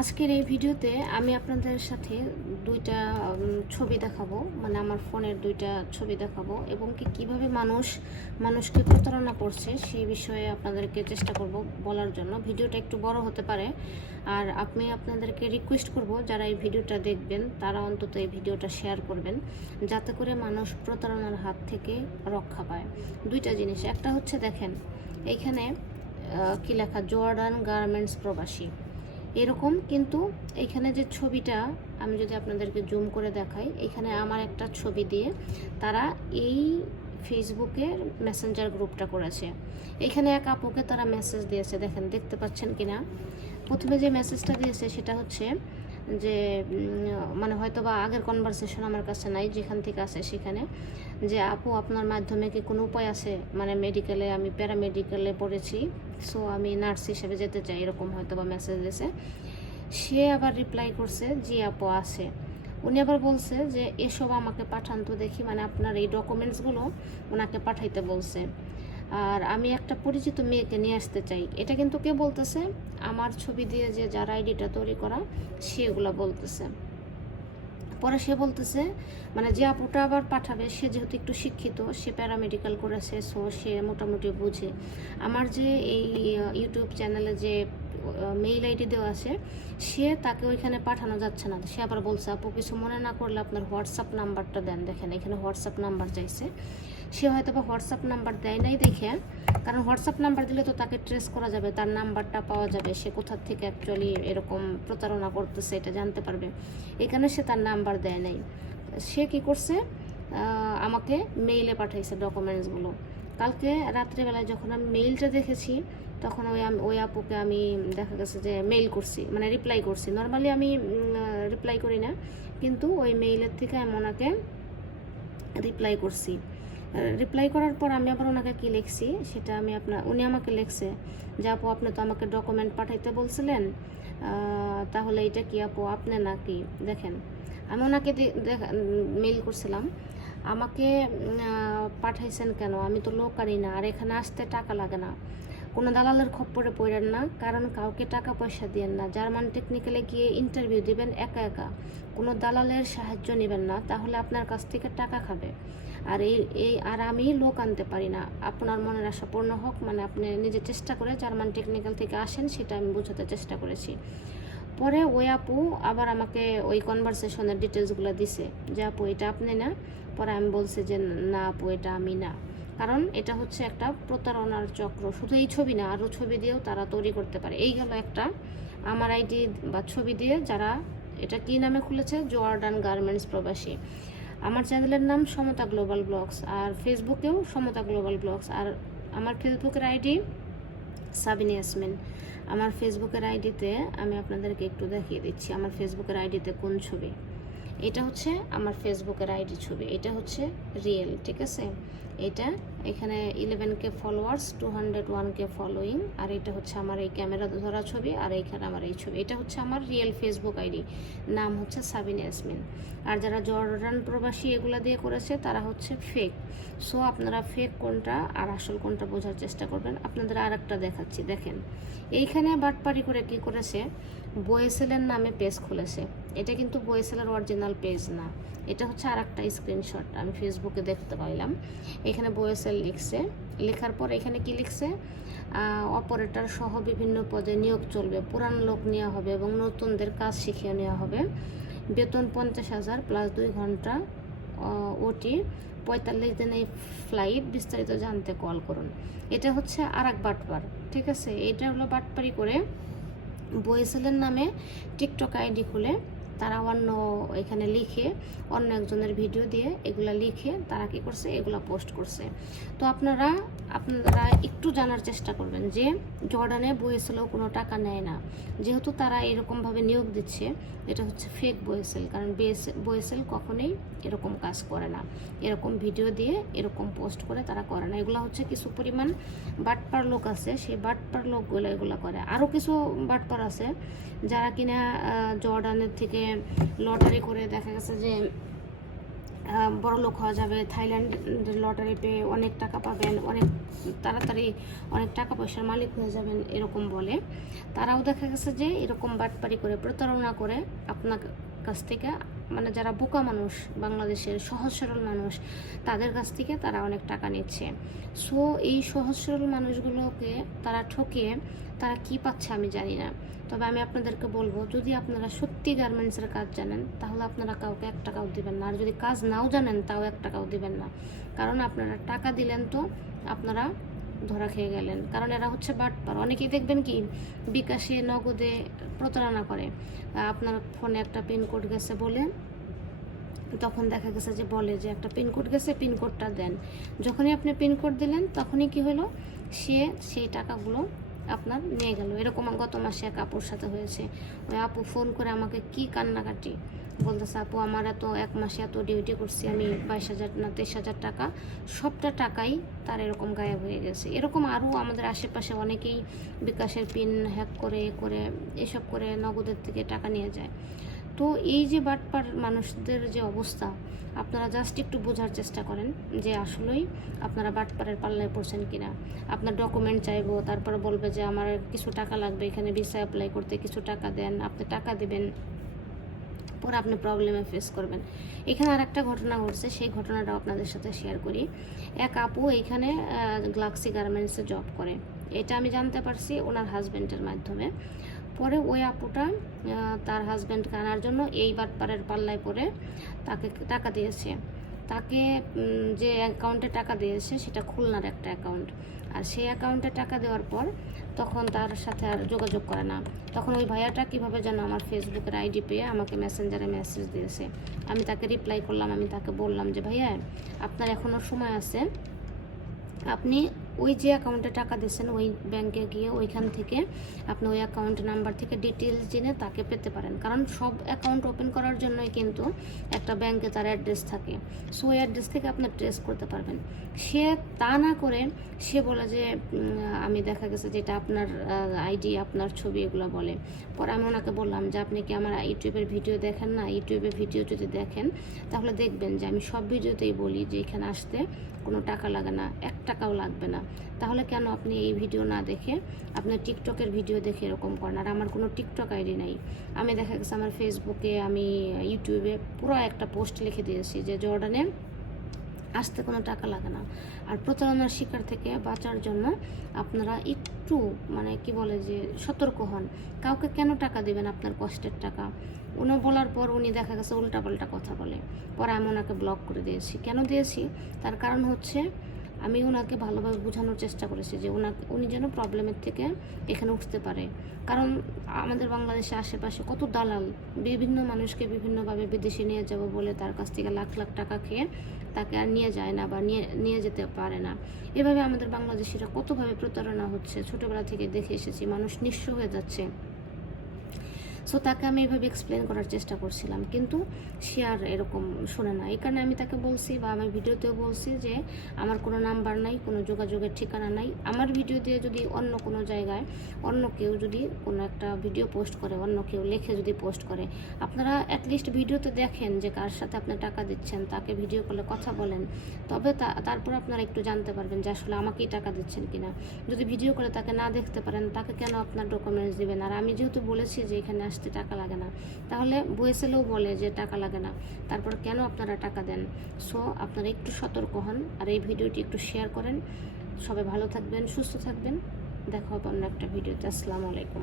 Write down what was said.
আজকের এই ভিডিওতে আমি আপনাদের সাথে দুইটা ছবি দেখাবো। মানে আমার ফোনের দুইটা ছবি দেখাবো এবং কি কীভাবে মানুষ, মানুষকে প্রতারণা করছে সেই বিষয়ে আপনাদেরকে চেষ্টা করব বলার জন্য। ভিডিওটা একটু বড় হতে পারে। আর আমি আপনাদেরকে রিকোয়েস্ট করব, যারা এই ভিডিওটা দেখবেন, তারা অন্তত এই ভিডিওটা শেয়ার করবেন, যাতে করে মানুষ প্রতারণার হাত থেকে রক্ষা পায়। দুইটা জিনিস। একটা হচ্ছে দেখেন এইখানে কি লেখা? জর্ডান গার্মেন্টস প্রবাসী। এরকম, কিন্তু এখানে যে ছবিটা আমি যদি আপনাদেরকে জুম করে দেখাই, এখানে আমার একটা ছবি দিয়ে তারা এই ফেসবুকের মেসেঞ্জার গ্রুপটা করেছে। এখানে এক আপুকে তারা মেসেজ দিয়েছে, দেখেন, দেখতে পাচ্ছেন কিনা? প্রথমে যে মেসেজটা দিয়েছে সেটা হচ্ছে যে মানে হয়তো বা আগের কনভারসেশন আমার কাছে নাই, যেখান থেকে আসে সেখানে, যে, আপু, আপনার মাধ্যমে কি কোনো উপায় আছে? মানে মেডিকেলে আমি প্যারামেডিকেলে পড়েছি সো আমি নার্স হিসেবে যেতে চাই, এরকম হয়তো বা মেসেজ দিয়েছে সে আবার রিপ্লাই করছে, জি, আপু, আছে। উনি আবার বলছে যে, এসব আমাকে পাঠান তো দেখি মানে আপনার এই ডকুমেন্টসগুলো ওনাকে পাঠাইতে বলছে। আর আমি একটা পরিচিত মেয়েকে নিয়ে আসতে চাই। এটা কিন্তু কে বলতেছে? আমার ছবি দিয়ে যে যার আইডিটা তৈরি করা সেগুলো বলতেছে। পরে সে বলতেছে মানে যে আপুটা আবার পাঠাবে, সে যেহেতু একটু শিক্ষিত, সে প্যারামেডিক্যাল করেছে সো সে মোটামুটি বুঝে। আমার যে এই ইউটিউব চ্যানেলে যে মেইল আইডি দেওয়া আছে, সে তাকে ওইখানে পাঠানো যাচ্ছে না। সে আবার বলছে, আপু, কিছু মনে না করলে আপনার হোয়াটসঅ্যাপ নাম্বারটা দেন। দেখেন, এখানে হোয়াটসঅ্যাপ নাম্বার চাইছে সে হয়তো বা হোয়াটসঅ্যাপ নাম্বার দেয় নাই দেখে, কারণ হোয়াটসঅ্যাপ নাম্বার দিলে তো তাকে ট্রেস করা যাবে, তার নাম্বারটা পাওয়া যাবে, সে কোথার থেকে অ্যাকচুয়ালি এরকম প্রতারণা করতেছে এটা জানতে পারবে। এখানে সে তার নাম্বার দেয় নাই। সে কি করছে? আমাকে মেইলে পাঠাইছে ডকুমেন্টসগুলো কালকে রাত্রেবেলায় যখন আমি মেইলটা দেখেছি, তখন ওই ওই আপুকে আমি দেখা গেছে যে মেইল করছি মানে রিপ্লাই করছি। নর্মালি আমি রিপ্লাই করি না, কিন্তু ওই মেইলের থেকে আমি ওনাকে রিপ্লাই করছি। রিপ্লাই করার পর আমি আবার ওনাকে কি লিখছি? সেটা আমি আপনার, উনি আমাকে লিখছে যে, আপু, আপনি তো আমাকে ডকুমেন্ট পাঠাইতে বলছিলেন তাহলে এটা কি আপু, আপনি নাকি? দেখেন, আমি ওনাকে মেল করছিলাম, আমাকে পাঠাইছেন কেন? আমি তো লোকারই না, আর এখানে আসতে টাকা লাগে না। কোনো দালালের খপ্পরে পড়েন না, কারণ কাউকে টাকা পয়সা দিয়েন না। জার্মান টেকনিক্যালে গিয়ে ইন্টারভিউ দিবেন একা একা। কোনো দালালের সাহায্য নেবেন না, তাহলে আপনার কাছ থেকে টাকা খাবে। আর এই এই, আর আমি লোক আনতে পারি না। আপনার মনের আশা পূর্ণ হোক মানে আপনি নিজে চেষ্টা করে জার্মান টেকনিক্যাল থেকে আসেন, সেটা আমি বোঝাতে চেষ্টা করেছি। পরে ওই আপু আবার আমাকে ওই কনভারসেশনের ডিটেলসগুলো দিছে যে, আপু, এটা আপনি না? পরে আমি বলছি যে, না আপু, এটা আমি না। কারণ এটা হচ্ছে একটা প্রতারণার চক্র। শুধু এই ছবি না আরও ছবি দিয়েও তারা তৈরি করতে পারে। এই গেল একটা আমার আইডি বা ছবি দিয়ে যারা এটা কি নামে খুলেছে? জর্ডান গার্মেন্টস প্রবাসী। আমার চ্যানেলের নাম সমতা গ্লোবাল ব্লগস, আর ফেসবুকেও সমতা গ্লোবাল ব্লগস। আর আমার ফেসবুকের আইডি সাবিন ইয়াসমিন। আমার ফেসবুকের আইডিতে আমি আপনাদেরকে একটু দেখিয়ে দিচ্ছি, আমার ফেসবুকের আইডিতে কোন ছবি। এটা হচ্ছে আমার ফেসবুকের আইডি ছবি। এটা হচ্ছে রিয়েল, ঠিক আছে? এটা। এখানে eleven K followers two hundred one K following আর এটা হচ্ছে আমার এই ক্যামেরা ধরা ছবি, আর এইখানে আমার এই ছবি। এটা হচ্ছে আমার রিয়েল ফেসবুক আইডি নাম হচ্ছে সাবিন ইয়াসমিন। আর যারা জর্ডান প্রবাসী এগুলো দিয়ে করেছে, তারা হচ্ছে ফেক সো আপনারা ফেক কোনটা আর আসল কোনটা বোঝার চেষ্টা করবেন। আপনাদের আর একটা দেখাচ্ছি, দেখেন। এইখানে বাটপারি করে কি করেছে? বয়েসেলের নামে পেজ খুলেছে। এটা কিন্তু বয়েসেলের অরিজিনাল পেজ না। এটা হচ্ছে আর একটা স্ক্রিনশট আমি ফেসবুকে দেখতে পাইলাম। এখানে বয়েসেল লিখছে। লেখার পর এখানে কি লিখছে? অপারেটর সহ বিভিন্ন পদে নিয়োগ চলবে। পুরান লোক নেওয়া হবে এবং নতুনদের কাজ শিখিয়ে নেওয়া হবে। বেতন পঞ্চাশ হাজার প্লাস দুই ঘণ্টা ওটি। পঁয়তাল্লিশ দিন ফ্লাইট বিস্তারিত জানতে কল করুন। এটা হচ্ছে আর এক বাটপার, ঠিক আছে? এটা হলো বাটপারি করে বয়েসেলের নামে টিকটক আইডি খুলে তারা অন্য এখানে লিখে, অন্য একজনের ভিডিও দিয়ে এগুলা লিখে তারা কি করছে? এগুলা পোস্ট করছে। তো আপনারা আপনারা একটু জানার চেষ্টা করবেন যে জর্ডানে বয়েসেলেও কোনো টাকা নেয় না। যেহেতু তারা এরকমভাবে নিয়োগ দিচ্ছে, এটা হচ্ছে ফেক বয়েসেল কারণ বয়েসেল কখনোই এরকম কাজ করে না। এরকম ভিডিও দিয়ে এরকম পোস্ট করে তারা করে না। এগুলো হচ্ছে কিছু পরিমাণ বাটপার লোক আছে, সেই বাটপার লোকগুলো এগুলো করে। আরও কিছু বাটপার আছে, যারা কিনা জর্ডানের থেকে লটারি করে দেখা গেছে যে বড় লোক হওয়া যাবে। থাইল্যান্ড লটারি পেয়ে অনেক টাকা পাবেন, অনেক তাড়াতাড়ি অনেক টাকা পয়সার মালিক হয়ে যাবেন এরকম বলে। তারাও দেখা গেছে যে এরকম বাটপারি করে, প্রতারণা করে আপনার কাছ থেকে মানে যারা বোকা মানুষ, বাংলাদেশের সহজ সরল মানুষ, তাদের কাছ থেকে তারা অনেক টাকা নিচ্ছে। সো এই সহজ সরল মানুষগুলোকে তারা ঠকে, তারা কি পাচ্ছে আমি জানি না। তবে আমি আপনাদেরকে বলব, যদি আপনারা সত্যি গার্মেন্টসের কাজ জানেন, তাহলে আপনারা কাউকে এক টাকাও দিবেন না। আর যদি কাজ নাও জানেন, তাও এক টাকাও দিবেন না। কারণ আপনারা টাকা দিলেন তো আপনারা ধরা খেয়ে গেলেন। কারণ এরা হচ্ছে বাটপার। অনেকেই দেখবেন কি, বিকাশে নগদে প্রতারণা করে। আপনার ফোনে একটা পিনকোড গেছে বলে, তখন দেখা গেছে যে বলে যে একটা পিনকোড গেছে পিনকোডটা দেন। যখনই আপনি পিনকোড দিলেন, তখনই কি হলো? সে সেই টাকাগুলো আপনার নিয়ে গেল। এরকম গত মাসে এক আপুর সাথে হয়েছে। ওই আপু ফোন করে আমাকে কি কান্নাকাটি বলতেছে, আপু, আমার এত এক মাসে এত ডিউটি করছি, আমি বাইশ হাজার না তেইশ হাজার টাকা, সবটা টাকাই তার এরকম গায়েব হয়ে গেছে। এরকম আরও আমাদের আশেপাশে অনেকেই বিকাশের পিন হ্যাক করে করে, এসব করে নগদের থেকে টাকা নিয়ে যায়। তো এই যে বাটপার মানুষদের যে অবস্থা, আপনারা জাস্ট একটু বোঝার চেষ্টা করেন যে আসলেই আপনারা বাটপারের পাল্লায় পড়ছেন কিনা। আপনার ডকুমেন্ট চাইব, তারপরে বলবে যে আমার কিছু টাকা লাগবে, এখানে ভিসা অ্যাপ্লাই করতে কিছু টাকা দেন, আপনি টাকা দেবেন। পরে আপনি প্রবলেমে ফেস করবেন। এখানে আর একটা ঘটনা ঘটছে, সেই ঘটনাটাও আপনাদের সাথে শেয়ার করি। এক আপু এইখানে গ্লাক্সি গার্মেন্টসে জব করে। এটা আমি জানতে পারছি ওনার হাজব্যান্ডের মাধ্যমে। পরে ওই আপুটা তার হাজব্যান্ডকে আনার জন্য এই বাটপাড়ের পাল্লায় পরে তাকে, টাকা দিয়েছে। তাকে যে অ্যাকাউন্টে টাকা দিয়েছে সেটা খুলনার একটা অ্যাকাউন্ট আর সেই অ্যাকাউন্টে টাকা দেওয়ার পর তখন তার সাথে আর যোগাযোগ করে না। তখন ওই ভাইয়াটা কীভাবে যেন আমার ফেসবুকের আইডি পেয়ে আমাকে মেসেঞ্জারে মেসেজ দিয়েছে। আমি তাকে রিপ্লাই করলাম, আমি তাকে বললাম যে, ভাইয়া, আপনার এখনও সময় আছে। আপনি ওই যে অ্যাকাউন্টে টাকা দিয়েছেন, ওই ব্যাংকে গিয়ে ওইখান থেকে আপনি ওই অ্যাকাউন্ট নাম্বার থেকে ডিটেলস জেনে তাকে পেতে পারেন। কারণ সব অ্যাকাউন্ট ওপেন করার জন্যই কিন্তু একটা ব্যাংকে তার অ্যাড্রেস থাকে। সো ওই অ্যাড্রেস থেকে আপনি ট্রেস করতে পারবেন। সে তা না করে সে বলে যে আমি দেখা গেছে যেটা আপনার আইডি আপনার ছবি এগুলো বলে। পরে আমি ওনাকে বললাম যে, আপনি কি আমার ইউটিউবের ভিডিও দেখেন না? ইউটিউবের ভিডিও যদি দেখেন, তাহলে দেখবেন যে আমি সব ভিডিওতেই বলি যে এখানে আসতে কোনো টাকা লাগে না। এক টাকাও লাগবে না। তাহলে কেন আপনি এই ভিডিও না দেখে আপনি টিকটকের ভিডিও দেখে এরকম করেন? আর আমার কোনো টিকটক আইডি নাই। আমি দেখা গেছে আমার ফেসবুকে আমি ইউটিউবে পুরো একটা পোস্ট লিখে দিয়েছি যে, জর্ডানে আসতে কোনো টাকা লাগে না। আর প্রতারণার শিকার থেকে বাঁচার জন্য আপনারা একটু মানে কি বলে যে, সতর্ক হন। কাউকে কেন টাকা দেবেন আপনার কষ্টের টাকা? উনি বলার পর উনি দেখা গেছে উল্টাপাল্টা কথা বলে। পরে আমি ওনাকে ব্লক করে দিয়েছি। কেন দিয়েছি? তার কারণ হচ্ছে আমি ওনাকে ভালোভাবে বোঝানোর চেষ্টা করেছি যে ওনাকে, উনি যেন প্রবলেমের থেকে এখানে উঠতে পারে। কারণ আমাদের বাংলাদেশে আশেপাশে কত দালাল, বিভিন্ন মানুষকে বিভিন্নভাবে বিদেশে নিয়ে যাব বলে তার কাছ থেকে লাখ লাখ টাকা খেয়ে তাকে আর নিয়ে যায় না বা নিয়ে নিয়ে যেতে পারে না। এভাবে আমাদের বাংলাদেশিরা কতভাবে প্রতারণা হচ্ছে, ছোটবেলা থেকে দেখে এসেছি, মানুষ নিঃস্ব হয়ে যাচ্ছে। সো তাকে আমি এইভাবে এক্সপ্লেন করার চেষ্টা করছিলাম, কিন্তু সে আর এরকম শোনে না। এই কারণে আমি তাকে বলছি বা আমার ভিডিওতেও বলছি যে, আমার কোনো নাম্বার নাই, কোনো যোগাযোগের ঠিকানা নাই। আমার ভিডিও দিয়ে যদি অন্য কোনো জায়গায় অন্য কেউ যদি কোনো একটা ভিডিও পোস্ট করে, অন্য কেউ লিখে যদি পোস্ট করে, আপনারা অ্যাটলিস্ট ভিডিওতে দেখেন যে কার সাথে আপনি টাকা দিচ্ছেন, তাকে ভিডিও কলে কথা বলেন। তবে তারপর আপনারা একটু জানতে পারবেন যে আসলে আমাকেই টাকা দিচ্ছেন কিনা। যদি ভিডিও করে তাকে না দেখতে পারেন, তাকে কেন আপনার ডকুমেন্টস দিবেন? আর আমি যেহেতু বলেছি যে এখানে আসতে টাকা লাগে না। তাহলে বয়েসেলেও বলে যে টাকা লাগে না। তারপর কেন আপনারা টাকা দেন? সো, আপনারা একটু সতর্ক হন আর এই ভিডিওটি একটু শেয়ার করেন। সবাই ভালো থাকবেন, সুস্থ থাকবেন। দেখা হবে অন্য একটা ভিডিওতে। আসসালামু আলাইকুম।